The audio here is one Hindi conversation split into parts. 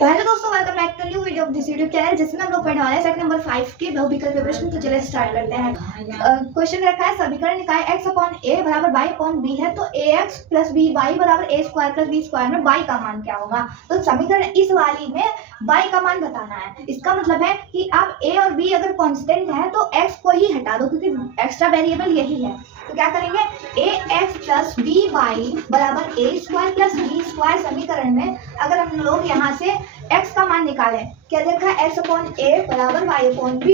तो हेलो दोस्तों, welcome back to new video of this YouTube channel, जिसमें हम लोग पढ़ने वाले हैं सेक्शन नंबर 5 के बहुविकल्प प्रश्न। तो चलिए स्टार्ट करते हैं। क्वेश्चन रखा है समीकरण निकाय x अपॉन a बराबर y अपॉन b है, तो ax प्लस b y बराबर a square plus b square में y का मान क्या होगा। तो समीकरण इस वाली में y का मान बताना है। इसका मतलब है कि आप a और b अगर कांस्टेंट है तो x को ही हटा दो, क्योंकि एक्स्ट्रा वेरिएबल यही है। तो क्या करेंगे, ax प्लस बी वाई बराबर a square plus b square समीकरण में अगर हम लोग यहाँ से x का मान निकालें, क्या देखा है x अपॉन a बराबर y अपॉन b।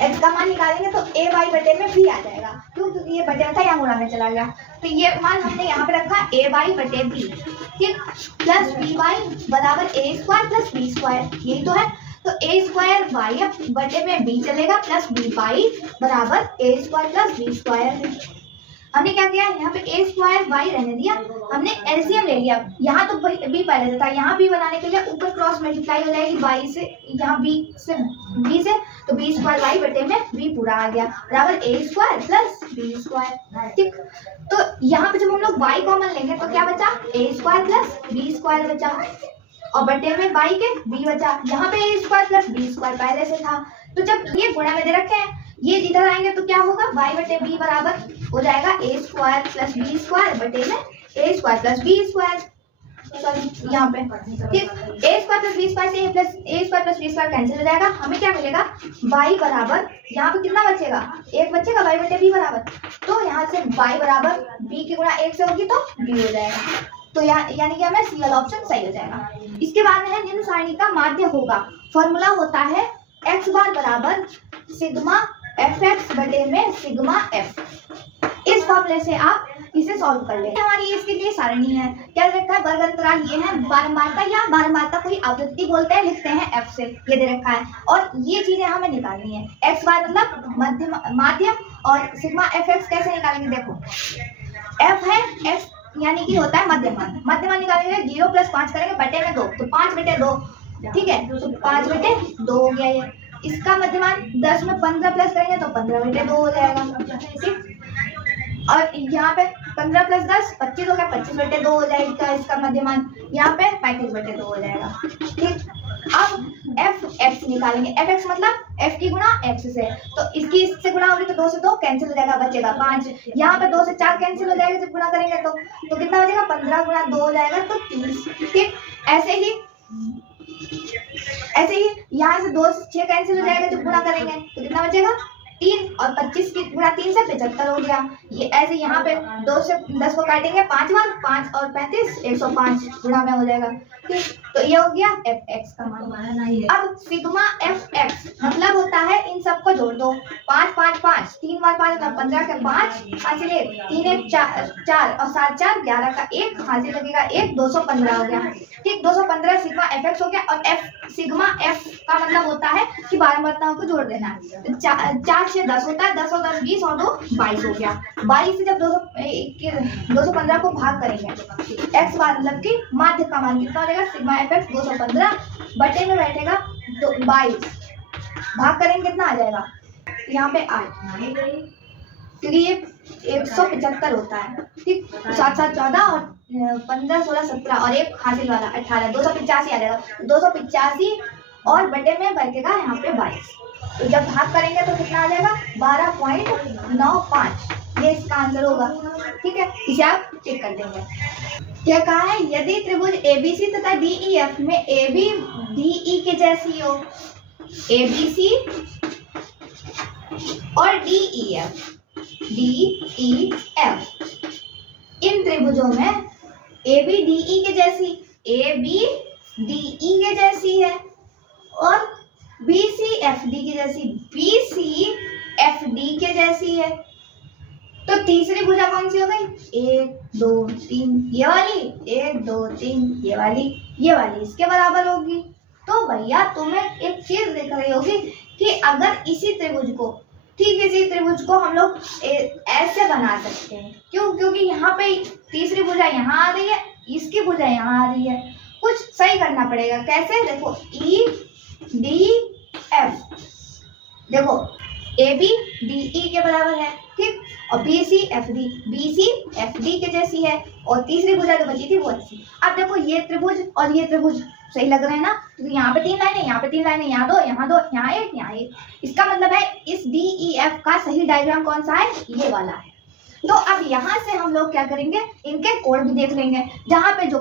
x का मान निकालेंगे तो a y बटे में b आ जाएगा, क्योंकि ये बटे था यहाँ गुणा में चला गया। तो ये मान हमने यहाँ पे रखा a y बटे b, ठीक, प्लस b y बराबर a square plus b square, यही तो है। तो a स्क्वायर y बटे में b चलेगा प्लस b y बराबर a square plus b square. हमने क्या किया, यहाँ पे a स्क्वायर y रहने दिया, हमने एलसीएम ले लिया। यहाँ तो b पहले था, यहाँ b बनाने के लिए ऊपर क्रॉस मल्टीप्लाई हो जाएगी y से, यहाँ b से b से, तो b स्क्वायर y बटे में b पूरा आ गया बराबर a square plus b square, ठीक। तो यहाँ पे जब हम लोग y कॉमन लेंगे तो क्या बचा, a square plus b square बचा, और बटे में y के b बचा। यहाँ पे a square plus b square पहले से था, तो जब ये गुणा में दे रखे हैं, ये इधर आएंगे तो क्या होगा, y बटे b बराबर हो जाएगा a square plus b square बटे में a square plus b square. Sorry यहाँ पे, ठीक, a square plus b square से a square plus b square cancel हो जाएगा। हमें क्या मिलेगा, y बराबर यहाँ पे कितना बचेगा, एक बचेगा y बटे b बराबर। तो यहाँ से y बराबर b की गुणा 1 से होगी तो b हो जाएगा। तो यानी कि हमें सी वाला ऑप्शन सही हो जाएगा। इसके बाद है निम्न सारणी का माध्य होगा। फॉर्मूला होता है x बार बराबर सिग्मा fx बटे में सिग्मा f। इस फॉर्मूले से आप इसे सॉल्व कर लें। हमारी इसके लिए सारणी है, क्या रखा है, वर्ग अंतराल ये है, बारंबारता या बारंबारता कोई आवृत्ति बोलते हैं, लिखते हैं f से, ये दे रखा है। और ये चीजें हमें निकालनी है, x बार मतलब माध्यम, और सिग्मा fx कैसे निकालेंगे, देखो f है, f यानी कि होता है मध्यमान। मध्यमान निकालेंगे 0 प्लस 5 करेंगे बटे में 2, तो 5 बटे 2, ठीक है, तो 5 बटे 2 हो गया ये। इसका मध्यमान 10 में 15 प्लस करेंगे तो 15 बटे 2 हो जाएगा, ठीक। और यहाँ पे 15 प्लस 10 25 हो गया, 25 बटे 2 हो जाएगा इसका मध्यमान। यहाँ पे 35 बटे 2 हो जाएगा, ठीक। अब एफ एक्स निकालेंगे, एफ एक्स मतलब एफ की गुणा एक्स से, तो इसकी इससे गुणा होगी तो 2 से 2 कैंसिल हो जाएगा, बचेगा 5। यहाँ पे 2 से 4 कैंसिल हो जाएगा जब गुणा करेंगे तो कितना बचेगा, 15 गुणा 2 हो जाएगा तो 30, ठीक। ऐसे ही यहाँ से 2 से 6 कैंसिल हो जाएगा जब गुणा करेंगे तो कितना बचेगा, 3, और 25 की गुणा 3 से 75 हो गया। ये ऐसे यहाँ पे 2 से 10 को काटेंगे 5 बार, 5 और 35 105 गुणा में हो जाएगा, ठीक। तो ये हो गया एफ एक्स का मान। अब सिग्मा एफ एक्स मतलब होता है, इन सबको जोड़ दो, 5 5 5, 3 बार 5 15 के 5 हासिल 1, 3 1 4 और 7 4 11 का 1 हासिल लगेगा 1, 215 हो गया, ठीक। 215 सिग्मा एफ एक्स हो गया। और एफ सिग्मा एफ का मतलब होता है कि बारंबारताओं को जोड़ देना है। तो 4 से 10 होता है, 10 और 10 20 और 2 22 हो गया। 22 से जब 215 को भाग करेंगे, एक्स बार मतलब कि माध्य का मान कितना हो जाएगा, सिग्मा एफ एक्स 215 बटे में बैठेगा तो 22, भाग करेंगे कितना आ जाएगा, यहाँ पे 8, क्योंकि ये 175 होता है, ठीक। 7 7 14 और 15 16 17 और एक हासिल वाला 18, 285 आ जाएगा। 285 और बटे में बैठेगा यहाँ पे 22, तो जब भाग करेंगे तो कितना आ जाएगा, 12.95, ये इसका आंसर होगा, ठीक है। इसे आप चेक कर देंगे। क्या कहा है, यदि त्रिभुज ABC तथा DEF में AB DE के जैसी हो, ABC और DEF इन त्रिभुजों में AB DE के जैसी, AB DE के जैसी है, और BC FD के जैसी, BC FD के जैसी है, तो तीसरी भुजा कौन सी हो गई, 1 2 3 ये वाली, 1 2 3 ये वाली इसके बराबर होगी। तो भैया तुम्हें एक चीज देख रही होगी कि अगर इसी त्रिभुज को, ठीक, इसी त्रिभुज को हम लोग ऐसे बना सकते हैं, क्यों, क्योंकि यहाँ पे तीसरी भुजा यहाँ आ रही है, इसकी भुजा यहाँ आ रही है, कुछ सही करना पड़ेगा। कैसे, देखो ई डी एफ, देखो ए बी डी ई के बराबर है, ठीक। और BC FD के जैसी है, और तीसरी भुजा जो बची थी वो ऐसी। अब देखो ये त्रिभुज और ये त्रिभुज सही लग रहे हैं ना, तो यहाँ पे 3 लाइनें, यहाँ पे 3 लाइनें, यहाँ 2, यहाँ 1, यहाँ 1। इसका मतलब है इस DEF का सही डायग्राम कौन सा है, ये वाला है। तो अब यहाँ से हम लोग क्या करेंगे, इनके कोड भी देख लेंगे, जहाँ पे जो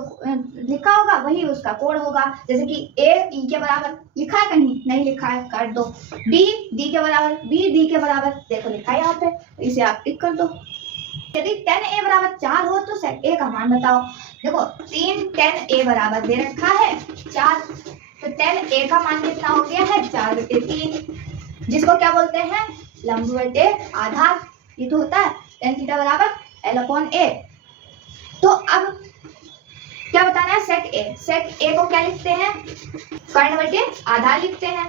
लिखा होगा वही उसका कोड होगा। जैसे कि A E के बराबर लिखा है, कहीं नहीं लिखा है काट दो, B D के बराबर, B D के बराबर देखो लिखा है यहाँ पे, इसे आप टिक कर दो। यदि 10A बराबर 4 हो तो सेट A का मान बताओ। देखो 10A बराबर दे रखा है 4, तो 10A का मान कितना हो गया है 4/3, जिसको क्या बोलते हैं, लंब बटे आधार। ये तो होता है tan थीटा बराबर L/A। तो अब क्या बताना है, सेक ए को क्या लिखते हैं, कर्ण बटे आधार लिखते हैं।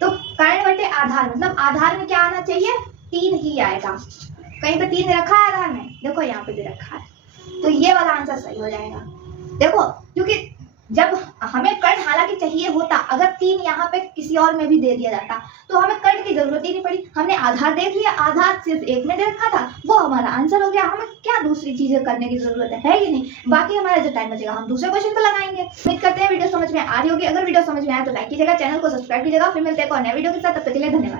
तो कर्ण बटे आधार मतलब आधार में क्या आना चाहिए, 3 ही आएगा। कहीं पे 3 रखा है आधार में, देखो यहाँ पे भी रखा है, तो ये वाला आंसर सही हो जाएगा। देखो क्योंकि जब हमें कर्ण हालांकि चाहिए होता, अगर 3 यहाँ पे किसी और में भी दे दिया जाता तो हमें कर्ण की जरूरत ही नहीं पड़ी। हमने आधार देख लिया, आधार सिर्फ एक में दे रखा था, वो हमारा आंसर हो गया। हमें क्या दूसरी चीजें करने की जरूरत है ही नहीं। बाकी हमारा जो टाइम बचेगा हम दूसरे क्वेश्चन को लगाएंगे। उम्मीद करते हैं वीडियो समझ में आ रही होगी। अगर वीडियो समझ में आए तो लाइक कीजिएगा, चैनल को सब्सक्राइब कीजिएगा। फिर मिलते हैं एक और नए वीडियो के साथ, तब तक के लिए धन्यवाद।